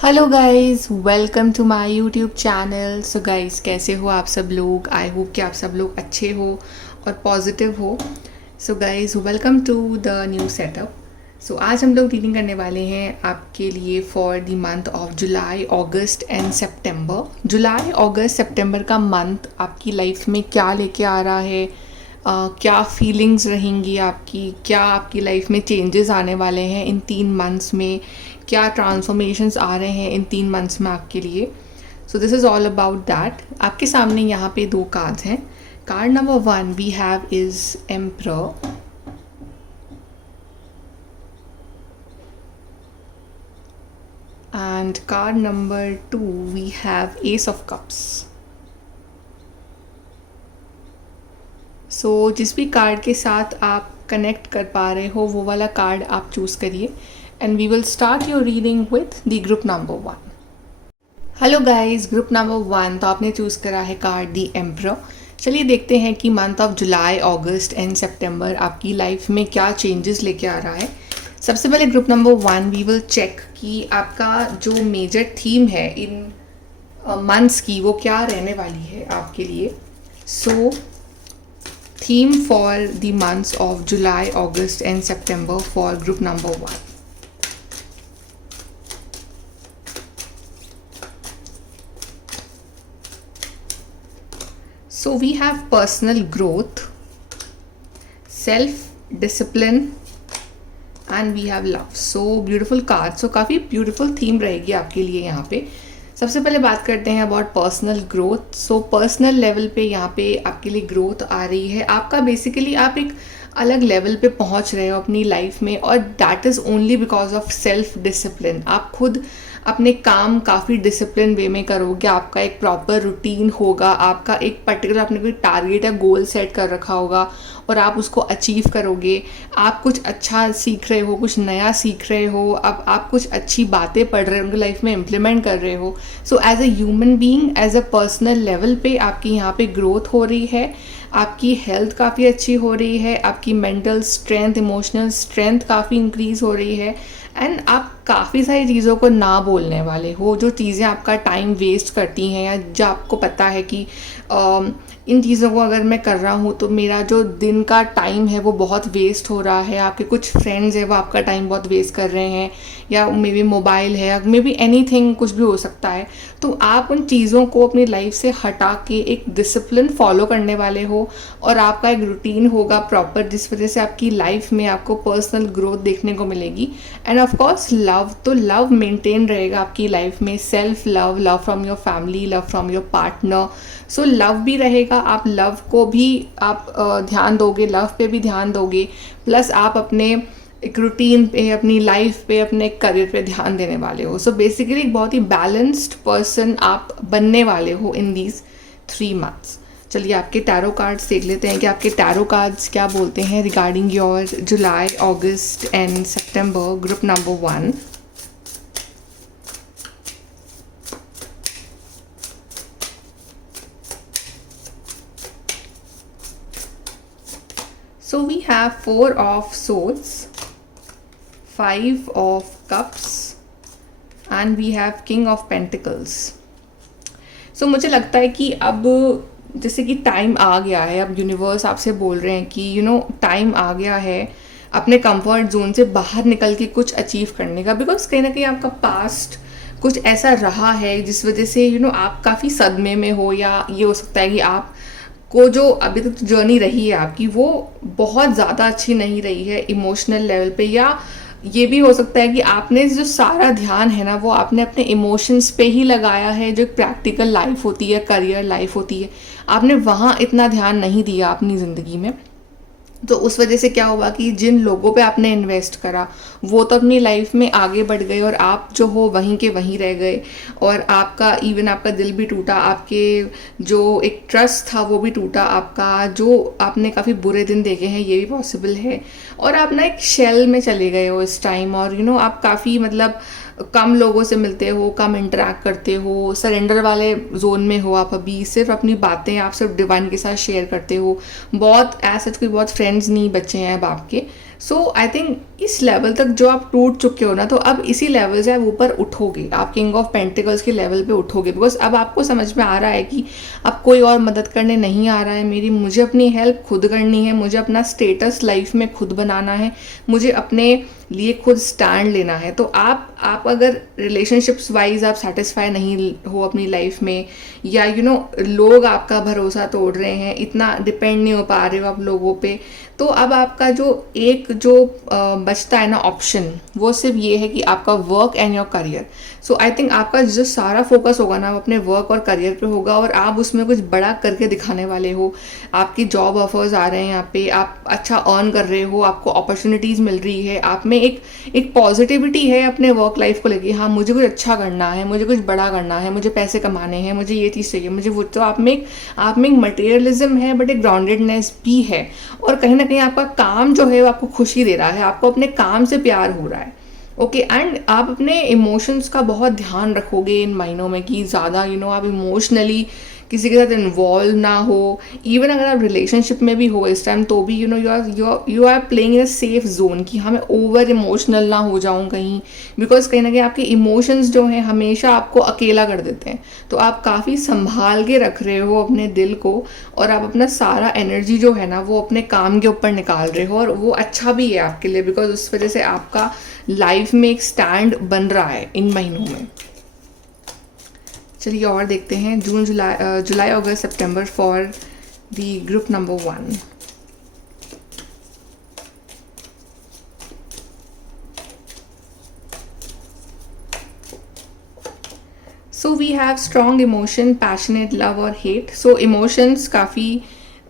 Hello guys, welcome to my YouTube channel. So guys, कैसे हो आप सब लोग? आई होप कि आप सब लोग अच्छे हो और पॉजिटिव हो। So guys, welcome to the new setup. So आज हम लोग रीडिंग करने वाले हैं आपके लिए for the month of July, August and September. जुलाई, अगस्त, सितंबर का मंथ आपकी लाइफ में क्या लेके आ रहा है, क्या फीलिंग्स रहेंगी आपकी, क्या आपकी लाइफ में चेंजेस आने वाले हैं इन 3 मंथ्स में, क्या ट्रांसफॉर्मेशंस आ रहे हैं इन 3 मंथ्स में आपके लिए। So this is all about that. आपके सामने यहाँ पे 2 कार्ड्स हैं। Card number 1 we have is emperor and card number 2 we have ace of cups. So जिस भी कार्ड के साथ आप कनेक्ट कर पा रहे हो वो वाला कार्ड आप चूज़ करिए and we will start your reading with the group number 1। Hello guys, group number 1 तो आपने चूज़ करा है कार्ड दी एम्परर। चलिए देखते हैं कि month of July, August and September आपकी लाइफ में क्या चेंजेस लेके आ रहा है। सबसे पहले group number 1 we will check कि आपका जो मेजर थीम है इन मंथ्स की वो क्या रहने वाली है आपके लिए। सो theme for the months of July, August and September for group number 1. So we have personal growth, self discipline and we have love. So beautiful card. So काफ़ी beautiful theme रहेगी आपके लिए यहाँ पे। सबसे पहले बात करते हैं about personal growth. So personal level पे यहाँ पे आपके लिए ग्रोथ आ रही है। आपका बेसिकली आप एक अलग लेवल पे पहुँच रहे हो अपनी लाइफ में और that is only because of self discipline. आप खुद अपने काम काफ़ी डिसिप्लिन वे में करोगे, आपका एक प्रॉपर रूटीन होगा, आपका एक पर्टिकुलर आपने कोई टारगेट या गोल सेट कर रखा होगा और आप उसको अचीव करोगे। आप कुछ अच्छा सीख रहे हो, कुछ नया सीख रहे हो, अब आप कुछ अच्छी बातें पढ़ रहे हो, उनकी लाइफ में इम्प्लीमेंट कर रहे हो। So as a human being, as a personal level पे आपकी यहाँ पे ग्रोथ हो रही है। आपकी हेल्थ काफ़ी अच्छी हो रही है, आपकी मेंटल स्ट्रेंथ, इमोशनल स्ट्रेंथ काफ़ी इंक्रीज़ हो रही है एंड आप काफ़ी सारी चीज़ों को ना बोलने वाले हो, जो चीज़ें आपका टाइम वेस्ट करती हैं या जो आपको पता है कि इन चीज़ों को अगर मैं कर रहा हूँ तो मेरा जो दिन का टाइम है वो बहुत वेस्ट हो रहा है। आपके कुछ फ्रेंड्स हैं वो आपका टाइम बहुत वेस्ट कर रहे हैं, या मे बी मोबाइल है, या मे बी एनीथिंग, कुछ भी हो सकता है। तो आप उन चीज़ों को अपनी लाइफ से हटा के एक डिसिप्लिन फॉलो करने वाले हो और आपका एक रूटीन होगा प्रॉपर, जिस वजह से आपकी लाइफ में आपको पर्सनल ग्रोथ देखने को मिलेगी। एंड ऑफ कोर्स लव, तो लव मेंटेन रहेगा आपकी लाइफ में। Self love, love from your family, love from your partner. So love भी रहेगा, आप लव को भी आप ध्यान दोगे, लव पे भी ध्यान दोगे, प्लस आप अपने एक रूटीन पे, अपनी लाइफ पे, अपने करियर पे ध्यान देने वाले हो। सो बेसिकली एक बहुत ही बैलेंस्ड पर्सन आप बनने वाले हो इन दीज 3 मंथ्स। चलिए आपके टैरो कार्ड्स देख लेते हैं कि आपके टैरो कार्ड्स क्या बोलते हैं regarding your July, August and September group number 1। So we have 4 of swords, 5 of cups and we have king of pentacles. So मुझे लगता है कि अब जैसे कि टाइम आ गया है, अब यूनिवर्स आपसे बोल रहे हैं कि टाइम आ गया है अपने कंफर्ट जोन से बाहर निकल के कुछ अचीव करने का। बिकॉज कहीं ना कहीं आपका पास्ट कुछ ऐसा रहा है जिस वजह से आप काफ़ी सदमे में हो, या ये हो सकता है कि आप को जो अभी तक जर्नी रही है आपकी वो बहुत ज़्यादा अच्छी नहीं रही है इमोशनल लेवल पे, या ये भी हो सकता है कि आपने जो सारा ध्यान है ना वो आपने अपने इमोशंस पे ही लगाया है। जो प्रैक्टिकल लाइफ होती है, करियर लाइफ होती है, आपने वहाँ इतना ध्यान नहीं दिया अपनी ज़िंदगी में। तो उस वजह से क्या हुआ कि जिन लोगों पे आपने इन्वेस्ट करा वो तो अपनी लाइफ में आगे बढ़ गए और आप जो हो वहीं के वहीं रह गए, और आपका इवन आपका दिल भी टूटा, आपके जो एक ट्रस्ट था वो भी टूटा आपका, जो आपने काफ़ी बुरे दिन देखे हैं ये भी पॉसिबल है। और आप ना एक शेल में चले गए हो इस टाइम, और आप काफ़ी मतलब कम लोगों से मिलते हो, कम इंटरेक्ट करते हो, सरेंडर वाले जोन में हो आप अभी। सिर्फ अपनी बातें आप सिर्फ डिवाइन के साथ शेयर करते हो। बहुत ऐसा कोई बहुत फ्रेंड्स नहीं बचे हैं अब आपके। सो आई थिंक इस लेवल तक जो आप टूट चुके हो ना, तो अब इसी लेवल से आप ऊपर उठोगे, आप किंग ऑफ पेंटिकल्स के लेवल पे उठोगे, बिकॉज अब आपको समझ में आ रहा है कि अब कोई और मदद करने नहीं आ रहा है, मुझे अपनी हेल्प खुद करनी है, मुझे अपना स्टेटस लाइफ में खुद बनाना है, मुझे अपने लिए खुद स्टैंड लेना है। तो आप अगर रिलेशनशिप्स वाइज आप सेटिस्फाई नहीं हो अपनी लाइफ में, या लोग आपका भरोसा तोड़ रहे हैं, इतना डिपेंड नहीं हो पा रहे हो आप लोगों पे, तो अब आपका जो बचता है ना ऑप्शन, वो सिर्फ ये है कि आपका work and your career. So I think आपका जो सारा फोकस होगा ना, वो अपने वर्क और करियर पे होगा, और आप उसमें कुछ बड़ा करके दिखाने वाले हो। आपकी जॉब ऑफर्स आ रहे हैं यहाँ पे, आप अच्छा अर्न कर रहे हो, आपको अपॉर्चुनिटीज़ मिल रही है, आप में एक पॉजिटिविटी है अपने वर्क लाइफ को लेके। हाँ, मुझे कुछ अच्छा करना है, मुझे कुछ बड़ा करना है, मुझे पैसे कमाने हैं, मुझे ये चीज़ चाहिए, मुझे वो। तो आप में एक मटेरियलिज्म है, बट एक ग्राउंडेडनेस भी है, और कहीं ना कहीं आपका काम जो है वो आपको खुशी दे रहा है, आपको अपने काम से प्यार हो रहा है। ओके, एंड आप अपने इमोशंस का बहुत ध्यान रखोगे इन महीनों में, कि ज़्यादा आप इमोशनली किसी के साथ इन्वॉल्व ना हो। इवन अगर आप रिलेशनशिप में भी हो इस टाइम, तो भी you are playing in a safe zone, कि हाँ मैं ओवर इमोशनल ना हो जाऊँ कहीं, बिकॉज कहीं ना कहीं आपके इमोशंस जो हैं हमेशा आपको अकेला कर देते हैं। तो आप काफ़ी संभाल के रख रहे हो अपने दिल को, और आप अपना सारा एनर्जी जो है ना वो अपने काम के ऊपर निकाल रहे हो, और वो अच्छा भी है आपके लिए, बिकॉज उस वजह से आपका लाइफ में एक स्टैंड बन रहा है इन महीनों में। चलिए और देखते हैं June, July, August, September for the group number 1। So we have strong emotion, passionate, love और हेट। सो इमोशंस काफ़ी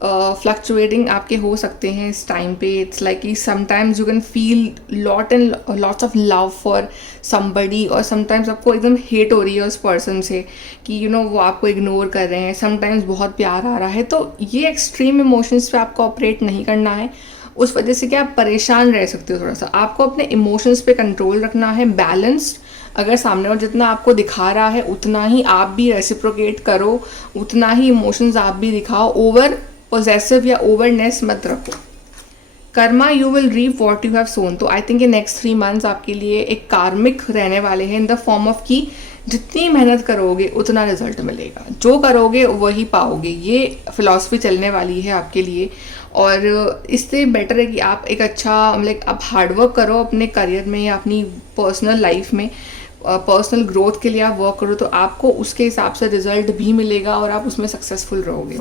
फ्लक्चुएटिंग आपके हो सकते हैं इस टाइम पे। इट्स लाइक कि sometimes you can feel lots of love for somebody, और समटाइम्स आपको एकदम हेट हो रही है उस पर्सन से, कि वो आपको इग्नोर कर रहे हैं। समटाइम्स बहुत प्यार आ रहा है। तो ये एक्सट्रीम इमोशंस पे आपको ऑपरेट नहीं करना है, उस वजह से क्या आप परेशान रह सकते हो। थोड़ा सा आपको अपने इमोशंस पे कंट्रोल रखना है, बैलेंस्ड। अगर सामने वाला जितना आपको दिखा रहा है उतना ही आप भी रेसिप्रोकेट करो, उतना ही इमोशंस आप भी दिखाओ। ओवर पोजेसिव या ओवरनेस मत रखो। Karma, you will reap what you have sown. तो आई थिंक ये नेक्स्ट 3 मंथ्स आपके लिए एक कार्मिक रहने वाले हैं, इन द फॉर्म ऑफ कि जितनी मेहनत करोगे उतना रिजल्ट मिलेगा, जो करोगे वही पाओगे। ये फिलॉसफी चलने वाली है आपके लिए, और इससे बेटर है कि आप एक अच्छा आप हार्डवर्क करो अपने करियर में या अपनी पर्सनल लाइफ में, पर्सनल ग्रोथ के लिए आप वर्क करो, तो आपको उसके हिसाब से रिजल्ट भी मिलेगा और आप उसमें सक्सेसफुल रहोगे।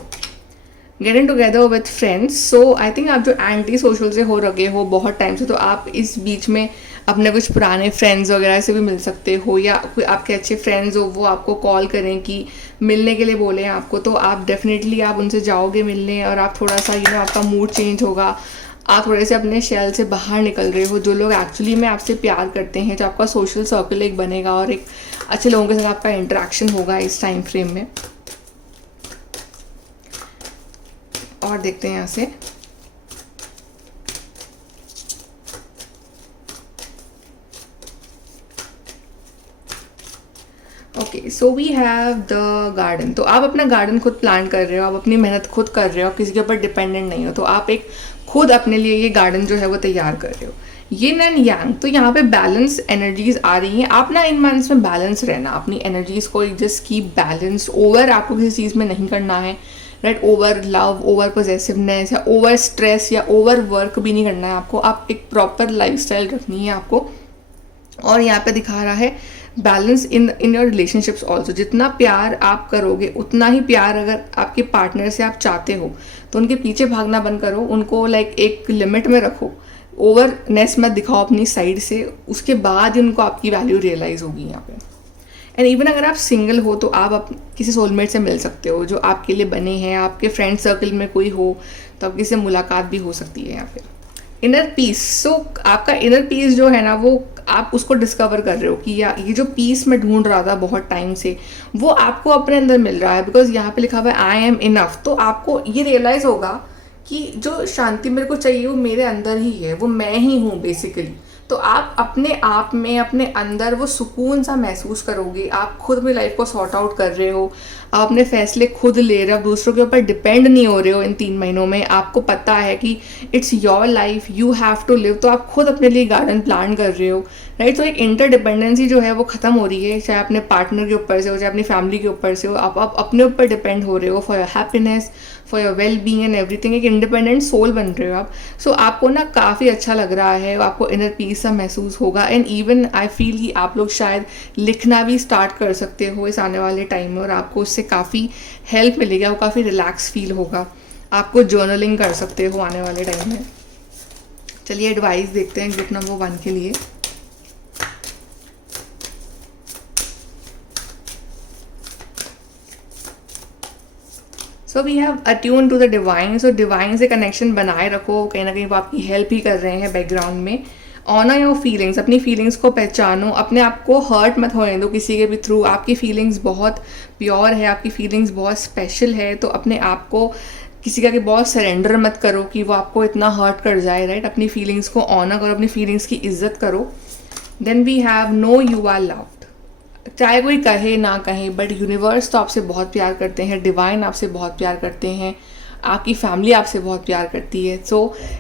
Getting together with friends. So I think आप जो एंटी सोशल से हो रखे हो बहुत टाइम से, तो आप इस बीच में अपने कुछ पुराने फ्रेंड्स वगैरह से भी मिल सकते हो, या कोई आपके अच्छे फ्रेंड्स हो वो आपको कॉल करें कि मिलने के लिए बोलें आपको, तो आप डेफिनेटली आप उनसे जाओगे मिलने, और आप थोड़ा सा आपका मूड चेंज होगा, आप थोड़े से अपने शेल से बाहर निकल रहे हो। जो लोग एक्चुअली में आपसे प्यार करते हैं, जो आपका सोशल सर्कल एक बनेगा, और एक अच्छे लोगों के साथ आपका इंटरेक्शन होगा इस टाइम फ्रेम में। और देखते हैं यहाँ से, okay, so we have the garden. तो आप अपना गार्डन खुद प्लान कर रहे हो, आप अपनी मेहनत खुद कर रहे हो, आप किसी के ऊपर डिपेंडेंट नहीं हो, तो आप एक खुद अपने लिए ये गार्डन जो है वो तैयार कर रहे हो। यिन एंड यांग, तो यहाँ पे बैलेंस एनर्जीज आ रही हैं। आप ना इन मंथ्स में बैलेंस रहना, अपनी एनर्जीज को जस्ट कीप बैलेंस। ओवर आपको किसी चीज़ में नहीं करना है, right. Over love, over possessiveness, या ओवर स्ट्रेस या ओवर वर्क भी नहीं करना है आपको। आप एक प्रॉपर लाइफस्टाइल रखनी है आपको। और यहाँ पे दिखा रहा है balance in your relationships also. जितना प्यार आप करोगे उतना ही प्यार अगर आपके पार्टनर से आप चाहते हो, तो उनके पीछे भागना बंद करो, उनको एक लिमिट में रखो। ओवरनेस मत दिखाओ अपनी साइड से, उसके बाद ही उनको आपकी वैल्यू रियलाइज़ होगी यहाँ पे। एंड इवन अगर आप सिंगल हो, तो आप किसी सोलमेट से मिल सकते हो जो आपके लिए बने हैं। आपके फ्रेंड सर्कल में कोई हो तो आपकी से मुलाकात भी हो सकती है यहाँ पे। इनर पीस, सो आपका इनर पीस जो है ना, वो आप उसको डिस्कवर कर रहे हो कि ये जो पीस मैं ढूंढ रहा था बहुत टाइम से, वो आपको अपने अंदर मिल रहा है। बिकॉज यहाँ पे लिखा हुआ है आई एम इनफ। तो आपको ये रियलाइज़ होगा कि जो शांति मेरे को चाहिए वो मेरे अंदर ही है, वो मैं ही हूँ बेसिकली। तो आप अपने आप में अपने अंदर वो सुकून सा महसूस करोगे। आप खुद अपनी लाइफ को सॉर्ट आउट कर रहे हो, आप अपने फैसले खुद ले रहे हो, दूसरों के ऊपर डिपेंड नहीं हो रहे हो। इन 3 महीनों में आपको पता है कि it's your life, you have to live. तो आप खुद अपने लिए गार्डन प्लान कर रहे हो, राइट। तो एक इंटरडिपेंडेंसी जो है वो ख़त्म हो रही है, चाहे अपने पार्टनर के ऊपर से हो, चाहे अपनी फैमिली के ऊपर से हो। आप अपने ऊपर डिपेंड हो रहे हो for your happiness, for your well being and everything. एक इंडिपेंडेंट सोल बन रहे हो आप। सो आपको ना काफ़ी अच्छा लग रहा है, आपको इनर पीस सा महसूस होगा। एंड इवन आई फील कि आप लोग शायद लिखना भी स्टार्ट कर सकते हो इस आने वाले टाइम में, और आपको उससे काफ़ी हेल्प मिलेगी, आपको काफ़ी रिलैक्स फील होगा। आपको जर्नलिंग कर सकते हो आने वाले टाइम में। चलिए एडवाइस देखते हैं ग्रुप नंबर 1 के लिए। So we have attune to the divine. So divine से कनेक्शन बनाए रखो, कहीं ना कहीं वो आपकी हेल्प ही कर रहे हैं बैकग्राउंड में। ऑनर योर फीलिंग्स, अपनी फीलिंग्स को पहचानो, अपने आप को हर्ट मत होने दो किसी के भी थ्रू। आपकी फीलिंग्स बहुत प्योर है, आपकी फीलिंग्स बहुत स्पेशल है। तो अपने आप को किसी का कि बहुत सरेंडर मत करो कि वो आपको इतना हर्ट कर जाए, राइट। अपनी फीलिंग्स को ऑनर करो, अपनी फीलिंग्स की इज्जत करो। Then we have know you are loved. चाहे कोई कहे ना कहे, बट यूनिवर्स तो आपसे बहुत प्यार करते हैं, डिवाइन आपसे बहुत प्यार करते हैं, आपकी फैमिली आपसे बहुत प्यार करती है। सो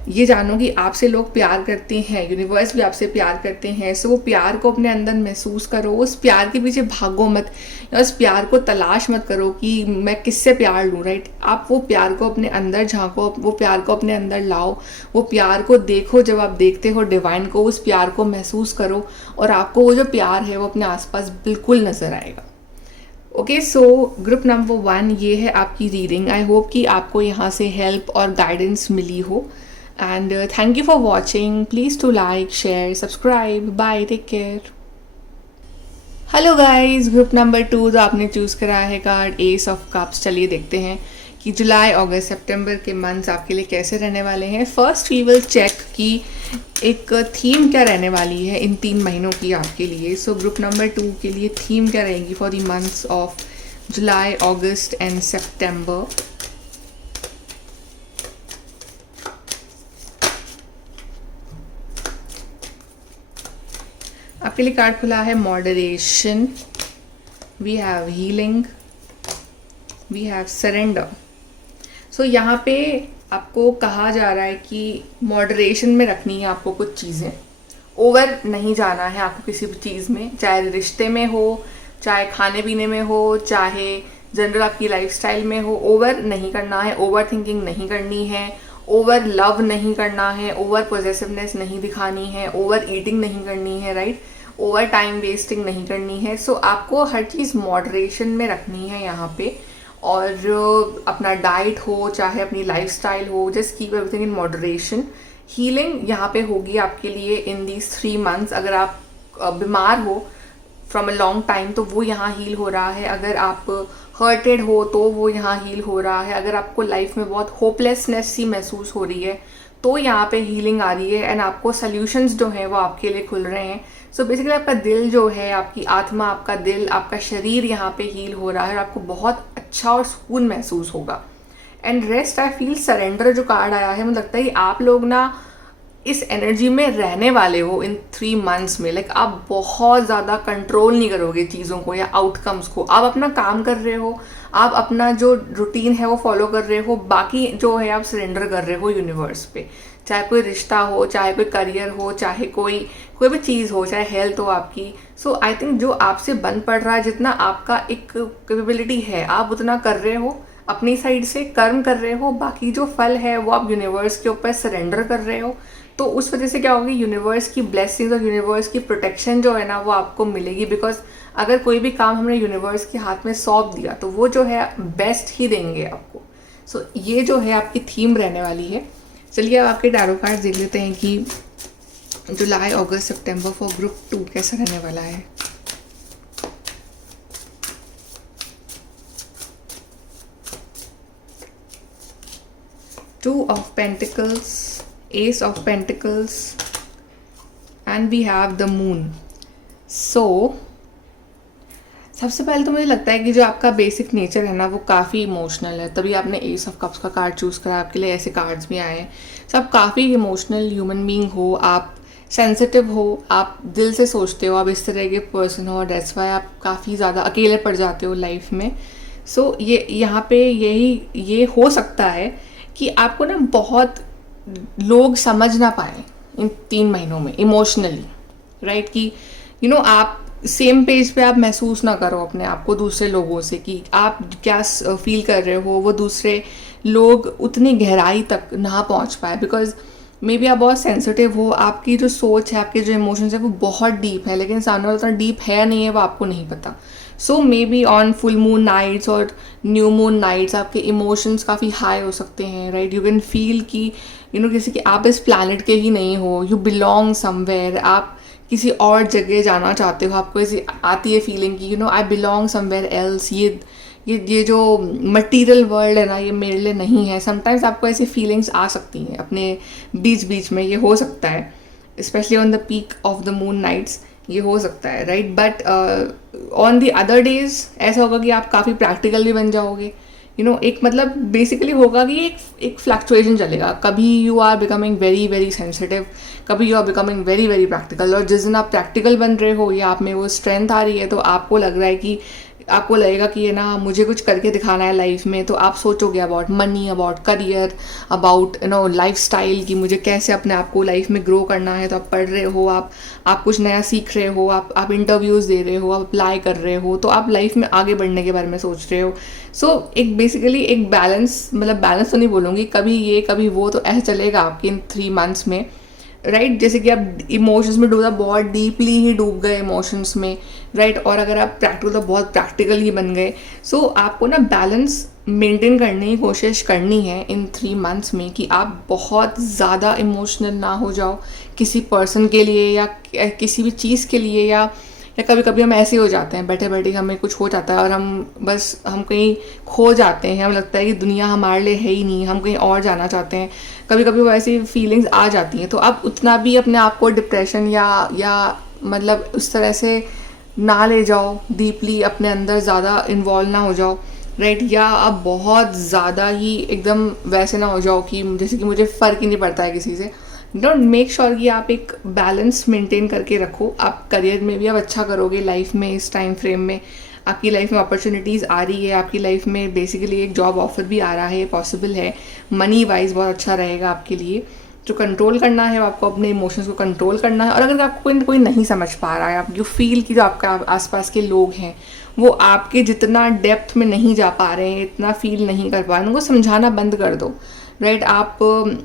ये जानो कि आपसे लोग प्यार करते हैं, यूनिवर्स भी आपसे प्यार करते हैं। सो वो प्यार को अपने अंदर महसूस करो, उस प्यार के पीछे भागो मत, या उस प्यार को तलाश मत करो कि मैं किससे प्यार लूँ, राइट। आप वो प्यार को अपने अंदर झांको, वो प्यार को अपने अंदर लाओ, वो प्यार को देखो। जब आप देखते हो डिवाइन को, उस प्यार को महसूस करो, और आपको वो जो प्यार है वो अपने आसपास बिल्कुल नज़र आएगा। ओके, सो ग्रुप नंबर 1 ये है आपकी रीडिंग। आई होप कि आपको यहाँ से हेल्प और गाइडेंस मिली हो। And thank you for watching. Please to like, share, subscribe. Bye, take care. Hello guys, group number 2 जो आपने चूज़ करा है कार्ड एस ऑफ कप्स। चलिए देखते हैं कि जुलाई, अगस्त, सितंबर के मंथ्स आपके लिए कैसे रहने वाले हैं। फर्स्ट वी विल चेक कि एक थीम क्या रहने वाली है इन 3 महीनों की आपके लिए। सो ग्रुप नंबर 2 के लिए थीम क्या रहेगी for the months of July, August and September. आपके लिए कार्ड खुला है moderation, we have healing, we have surrender. So यहाँ पे आपको कहा जा रहा है कि मॉडरेशन में रखनी है आपको कुछ चीज़ें, ओवर नहीं जाना है आपको किसी भी चीज़ में, चाहे रिश्ते में हो, चाहे खाने पीने में हो, चाहे जनरल आपकी लाइफस्टाइल में हो। ओवर नहीं करना है, ओवर थिंकिंग नहीं करनी है, ओवर लव नहीं करना है, ओवर पॉजेसिवनेस नहीं दिखानी है, ओवर ईटिंग नहीं करनी है, राइट। ओवर टाइम वेस्टिंग नहीं करनी है। सो आपको हर चीज़ मॉडरेशन में रखनी है यहाँ पे। और अपना डाइट हो, चाहे अपनी लाइफस्टाइल हो, just keep everything in moderation. Healing यहाँ पे होगी आपके लिए इन दीज 3 मंथ्स। अगर आप बीमार हो फ्रॉम अ लॉन्ग टाइम तो वो यहाँ हील हो रहा है। अगर आप हर्टेड हो तो वो यहाँ हील हो रहा है। अगर आपको लाइफ में बहुत होपलेसनेस सी महसूस हो रही है तो यहाँ पे हीलिंग आ रही है। एंड आपको सल्यूशंस जो हैं वो आपके लिए खुल रहे हैं। सो बेसिकली आपका दिल जो है, आपकी आत्मा, आपका दिल, आपका शरीर यहाँ पे हील हो रहा है और आपको बहुत अच्छा और सुकून महसूस होगा। And rest I feel surrender जो कार्ड आया है, मुझे लगता है कि आप लोग ना इस एनर्जी में रहने वाले हो इन 3 मंथ्स में। लाइक आप बहुत ज़्यादा कंट्रोल नहीं करोगे चीज़ों को या आउटकम्स को। आप अपना काम कर रहे हो, आप अपना जो रूटीन है वो फॉलो कर रहे हो, बाकी जो है आप सरेंडर कर रहे हो यूनिवर्स पे। चाहे कोई रिश्ता हो, चाहे कोई करियर हो, चाहे कोई भी चीज़ हो, चाहे हेल्थ हो आपकी। सो आई थिंक जो आपसे बन पड़ रहा है, जितना आपका एक कैपेबिलिटी है आप उतना कर रहे हो, अपनी साइड से कर्म कर रहे हो। बाकी जो फल है वो आप यूनिवर्स के ऊपर सरेंडर कर रहे हो। तो उस वजह से क्या होगी, यूनिवर्स की ब्लेसिंग्स और यूनिवर्स की प्रोटेक्शन जो है ना वो आपको मिलेगी। बिकॉज अगर कोई भी काम हमने यूनिवर्स के हाथ में सौंप दिया तो वो जो है बेस्ट ही देंगे आपको। सो ये जो है आपकी थीम रहने वाली है। चलिए अब आपके टैरो कार्ड्स देख लेते हैं कि जुलाई, अगस्त, सितंबर फॉर ग्रुप 2 कैसा रहने वाला है। Two of Pentacles, Ace of Pentacles, and we have the Moon. So सबसे पहले तो मुझे लगता है कि जो आपका बेसिक नेचर है ना वो काफ़ी इमोशनल है, तभी आपने एस ऑफ कप्स का कार्ड चूज़ करा। आपके लिए ऐसे कार्ड्स भी आए हैं। सब काफ़ी इमोशनल ह्यूमन बीइंग हो, आप सेंसिटिव हो, आप दिल से सोचते हो, आप इस तरह के पर्सन हो, दैट्स वाई आप काफ़ी ज़्यादा अकेले पड़ जाते हो लाइफ में। सो ये यहाँ पे ये हो सकता है कि आपको ना बहुत लोग समझ ना पाए इन 3 महीनों में इमोशनली, राइट? कि आप सेम पेज पे आप महसूस ना करो अपने आप को दूसरे लोगों से कि आप क्या फील कर रहे हो, वो दूसरे लोग उतनी गहराई तक ना पहुंच पाए, बिकॉज मे बी आप बहुत सेंसिटिव हो, आपकी जो सोच है, आपके जो इमोशंस है वो बहुत डीप है, लेकिन सामने वाला उतना डीप है नहीं है, वो आपको नहीं पता। So maybe on full moon nights और न्यू मून नाइट्स आपके इमोशंस काफ़ी हाई हो सकते हैं, राइट? यू कैन फील कि जैसे कि आप इस प्लानट के ही नहीं हो, यू बिलोंग समवेयर, आप किसी और जगह जाना चाहते हो, आपको ऐसी आती है फीलिंग कि आई बिलोंग समवेयर एल्स, ये जो मटेरियल वर्ल्ड है ना, ये मेरे लिए नहीं है। समटाइम्स आपको ऐसी फीलिंग्स आ सकती हैं अपने बीच बीच में, ये हो सकता है, specially on the peak of the moon nights ये हो सकता है, right? But on the other days ऐसा होगा कि आप काफ़ी प्रैक्टिकल भी बन जाओगे। एक मतलब बेसिकली होगा कि एक फ्लक्चुएशन चलेगा, कभी you are becoming very very sensitive, कभी you are becoming very very practical. और जिस दिन आप प्रैक्टिकल बन रहे हो या आप में वो स्ट्रेंथ आ रही है, तो आपको लग रहा है कि आपको लगेगा कि ये ना मुझे कुछ करके दिखाना है लाइफ में, तो आप सोचोगे about money, about career, about life style, कि मुझे कैसे अपने आप को लाइफ में ग्रो करना है। तो आप पढ़ रहे हो, आप कुछ नया सीख रहे हो, आप इंटरव्यूज़ दे रहे हो, आप अप्लाई कर रहे हो, तो आप लाइफ में आगे बढ़ने के बारे में सोच रहे हो। सो एक बेसिकली एक बैलेंस, मतलब बैलेंस तो नहीं बोलूँगी, कभी ये कभी वो, तो ऐसा चलेगा आपके इन 3 मंथ्स में, राइट? जैसे कि आप इमोशंस में डूबा, बहुत डीपली ही डूब गए इमोशंस में, राइट? और अगर आप प्रैक्टिकल तो बहुत प्रैक्टिकल ही बन गए। सो आपको ना बैलेंस मेंटेन करने की कोशिश करनी है इन 3 मंथ्स में, कि आप बहुत ज़्यादा इमोशनल ना हो जाओ किसी पर्सन के लिए या किसी भी चीज़ के लिए, या कभी कभी हम ऐसे हो जाते हैं, बैठे बैठे हमें कुछ हो जाता है और हम कहीं खो जाते हैं, हमें लगता है कि दुनिया हमारे लिए है ही नहीं, हम कहीं और जाना चाहते हैं। कभी कभी वो ऐसी फीलिंग्स आ जाती हैं, तो आप उतना भी अपने आप को डिप्रेशन या मतलब उस तरह से ना ले जाओ, डीपली अपने अंदर ज़्यादा इन्वॉल्व ना हो जाओ, राइट? या आप बहुत ज़्यादा ही एकदम वैसे ना हो जाओ कि जैसे कि मुझे फ़र्क ही नहीं पड़ता है किसी से। डोंट मेक श्योर कि आप एक बैलेंस मेंटेन करके रखो। आप करियर में भी आप अच्छा करोगे लाइफ में, इस टाइम फ्रेम में आपकी लाइफ में अपॉर्चुनिटीज़ आ रही है, आपकी लाइफ में बेसिकली एक जॉब ऑफर भी आ रहा है, पॉसिबल है, मनी वाइज बहुत अच्छा रहेगा आपके लिए। जो कंट्रोल करना है, आपको अपने इमोशंस को कंट्रोल करना है। और अगर आपको कोई नहीं समझ पा रहा है, आप यू फील कि जो आपका आसपास के लोग हैं वो आपके जितना डेप्थ में नहीं जा पा रहे हैं, इतना फील नहीं कर पा रहे हैं, उनको समझाना बंद कर दो, राइट? आप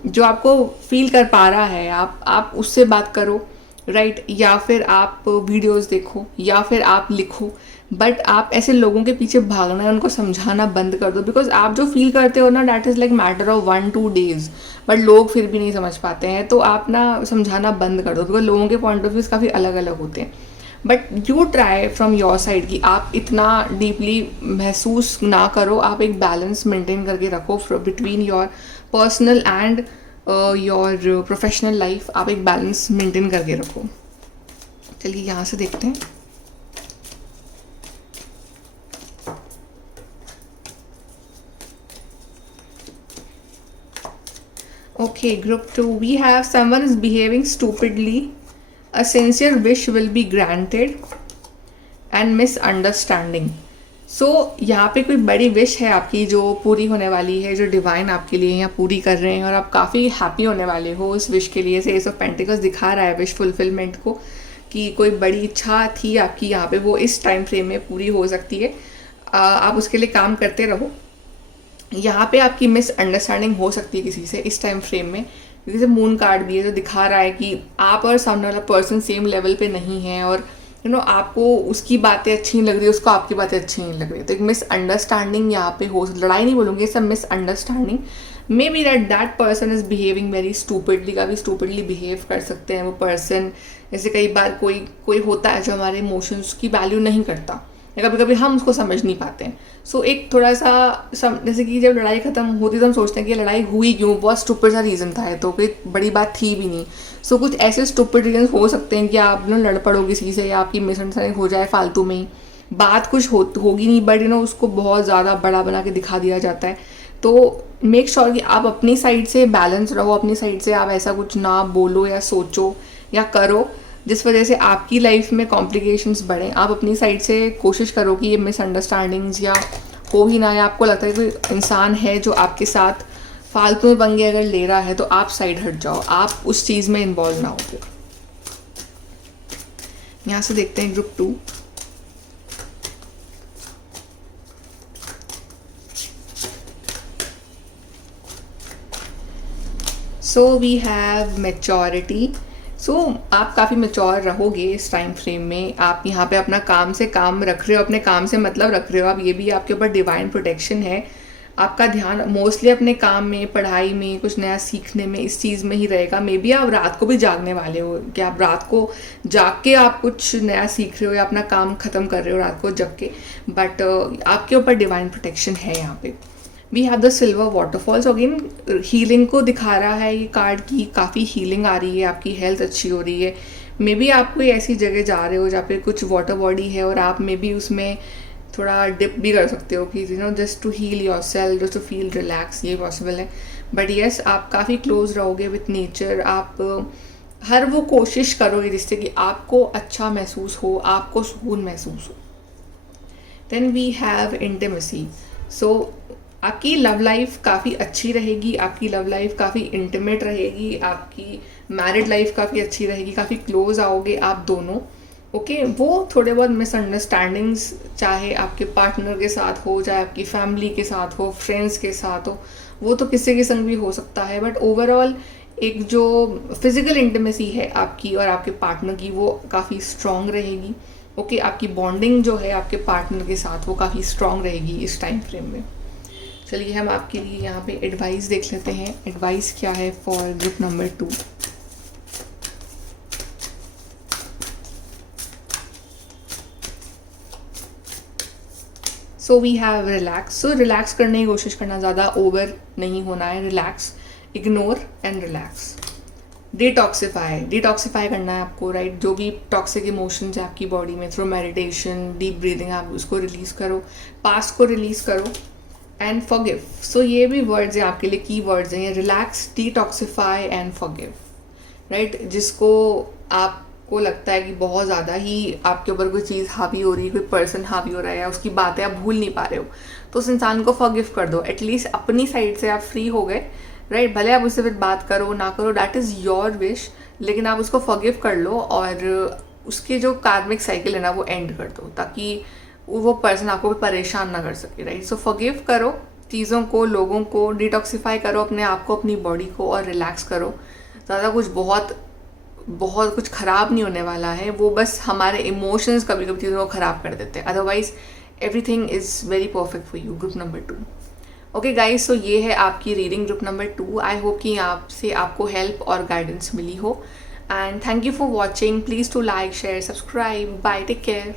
जो आपको फील कर पा रहा है आप उससे बात करो, राइट? या फिर आप वीडियोस देखो, या फिर आप लिखो, बट आप ऐसे लोगों के पीछे भागना है, उनको समझाना बंद कर दो। बिकॉज आप जो फील करते हो ना, that is like matter of 1-2 days, but लोग फिर भी नहीं समझ पाते हैं। तो आप ना समझाना बंद कर दो, बिकॉज लोगों के पॉइंट ऑफ व्यूज़ काफ़ी अलग अलग होते हैं। But you try from your side कि आप इतना डीपली महसूस ना करो, आप एक बैलेंस मेंटेन करके रखो between your personal and your professional life. आप एक बैलेंस मेंटेन करके रखो। चलिए यहाँ से देखते हैं। Okay, group 2, we have someone is behaving stupidly, a sincere wish will be granted and misunderstanding. So यहाँ पे कोई बड़ी विश है आपकी जो पूरी होने वाली है, जो डिवाइन आपके लिए यहाँ पूरी कर रहे हैं, और आप काफ़ी हैप्पी होने वाले हो इस विश के लिए। से एस ऑफ पेंटिकल्स दिखा रहा है विश फुलफिलमेंट को, कि कोई बड़ी इच्छा थी आपकी यहाँ पे, वो इस टाइम फ्रेम में पूरी हो सकती है। आप उसके लिए काम करते रहो। यहाँ पे आपकी मिसअंडरस्टैंडिंग हो सकती है किसी से इस टाइम फ्रेम में, क्योंकि से मून कार्ड भी है जो दिखा रहा है कि आप और सामने वाला पर्सन सेम लेवल पे नहीं है, और आपको उसकी बातें अच्छी नहीं लग रही, उसको आपकी बातें अच्छी नहीं लग रही। तो एक मिसअंडरस्टैंडिंग यहाँ पे हो, लड़ाई नहीं बोलूँगी, सब misunderstanding. May be that person is behaving very stupidly, काफ़ी स्टूपिडली बिहेव कर सकते हैं वो पर्सन। जैसे कई बार कोई होता है जो हमारे इमोशंस की वैल्यू नहीं करता, या कभी कभी हम उसको समझ नहीं पाते हैं। सो एक थोड़ा सा जैसे कि जब लड़ाई ख़त्म होती है तो हम सोचते हैं कि लड़ाई हुई क्यों, बहुत स्टूपिड सा रीज़न था, है तो कोई बड़ी बात थी भी नहीं। सो कुछ ऐसे स्टूपिड रीजन हो सकते हैं कि आप लड़ पड़ो किसी से, या आपकी मिसअंडरस्टैंडिंग हो जाए फालतू में ही, बात कुछ होगी नहीं, बट उसको बहुत ज़्यादा बड़ा बना के दिखा दिया जाता है। तो मेक श्योर कि आप अपनी साइड से बैलेंस रहो, अपनी साइड से आप ऐसा कुछ ना बोलो या सोचो, या करो जिस वजह से आपकी लाइफ में कॉम्प्लिकेशंस बढ़ें। आप अपनी साइड से कोशिश करो कि ये मिसअंडरस्टैंडिंग्स या हो ही ना, या आपको लगता है कोई इंसान है जो आपके साथ फालतू में पंगे अगर ले रहा है तो आप साइड हट जाओ, आप उस चीज़ में इन्वॉल्व ना हो। फिर यहाँ से देखते हैं group 2। So we have maturity. So आप काफ़ी मैच्योर रहोगे इस टाइम फ्रेम में। आप यहाँ पे अपना काम से काम रख रहे हो, अपने काम से मतलब रख रहे हो आप। ये भी आपके ऊपर डिवाइन प्रोटेक्शन है। आपका ध्यान मोस्टली अपने काम में, पढ़ाई में, कुछ नया सीखने में, इस चीज़ में ही रहेगा। मे बी आप रात को भी जागने वाले हो कि आप रात को जाग के आप कुछ नया सीख रहे हो या अपना काम ख़त्म कर रहे हो रात को जग के, बट आपके ऊपर डिवाइन प्रोटेक्शन है यहाँ पे। We have the silver waterfalls. Again healing को दिखा रहा है ये कार्ड की, काफ़ी हीलिंग आ रही है, आपकी हेल्थ अच्छी हो रही है। मे बी आप कोई ऐसी जगह जा रहे हो जहाँ पे कुछ वाटर बॉडी है और आप मे बी उसमें थोड़ा डिप भी कर सकते हो कि just to heal yourself, just to feel relax, ये पॉसिबल है। बट येस, आप काफ़ी क्लोज रहोगे विथ नेचर। आप हर वो कोशिश करोगे जिससे कि आपको अच्छा महसूस हो, आपको सुकून महसूस हो। Then we have intimacy. So आपकी लव लाइफ काफ़ी अच्छी रहेगी, आपकी लव लाइफ काफ़ी इंटीमेट रहेगी, आपकी मैरिड लाइफ काफ़ी अच्छी रहेगी, काफ़ी क्लोज आओगे आप दोनों। ओके वो थोड़े बहुत मिसअंडरस्टैंडिंग्स चाहे आपके पार्टनर के साथ हो, चाहे आपकी फैमिली के साथ हो, फ्रेंड्स के साथ हो, वो तो किसी के संग भी हो सकता है। बट ओवरऑल एक जो फिज़िकल इंटीमेसी है आपकी और आपके पार्टनर की, वो काफ़ी स्ट्रॉन्ग रहेगी। ओके आपकी बॉन्डिंग जो है आपके पार्टनर के साथ वो काफ़ी स्ट्रॉन्ग रहेगी इस टाइम फ्रेम में। चलिए हम आपके लिए यहाँ पे एडवाइस देख लेते हैं। एडवाइस क्या है for group number 2। So we have relax. So relax करने की कोशिश करना, ज़्यादा ओवर नहीं होना है। Relax, ignore and relax. Detoxify करना है आपको, राइट। जो भी टॉक्सिक इमोशंस है आपकी बॉडी में, थ्रू मेडिटेशन, डीप ब्रीदिंग, आप उसको रिलीज़ करो, पास्ट को रिलीज़ करो एंड फॉरगिव। सो ये भी वर्ड्स हैं आपके लिए, की वर्ड्स हैं ये, relax, detoxify and forgive, right. जिसको आपको लगता है कि बहुत ज़्यादा ही आपके ऊपर कोई चीज़ हावी हो रही है, कोई पर्सन हावी हो रहा है या उसकी बातें आप भूल नहीं पा रहे हो, तो उस इंसान को फॉरगिव कर दो। एटलीस्ट अपनी साइड से आप फ्री हो गए, राइट। भले आप उससे फिर बात करो ना करो, डैट इज़ योर विश, लेकिन आप उसको फॉरगिव कर लो और उसके जो कार्मिक साइकिल है ना वो एंड कर दो, ताकि वो पर्सन आपको भी परेशान ना कर सके, राइट। सो फॉरगिव करो चीज़ों को, लोगों को, डिटॉक्सिफाई करो अपने आप को, अपनी बॉडी को, और रिलैक्स करो। ज़्यादा कुछ बहुत कुछ ख़राब नहीं होने वाला है, वो बस हमारे इमोशंस कभी कभी चीज़ों को ख़राब कर देते हैं। Otherwise everything is very perfect for you, group number 2। Okay guys, so ये है आपकी reading group number 2। I hope कि यहाँ से आपको हेल्प और गाइडेंस मिली हो, and thank you for watching. Please to like, share, subscribe. Bye, take care.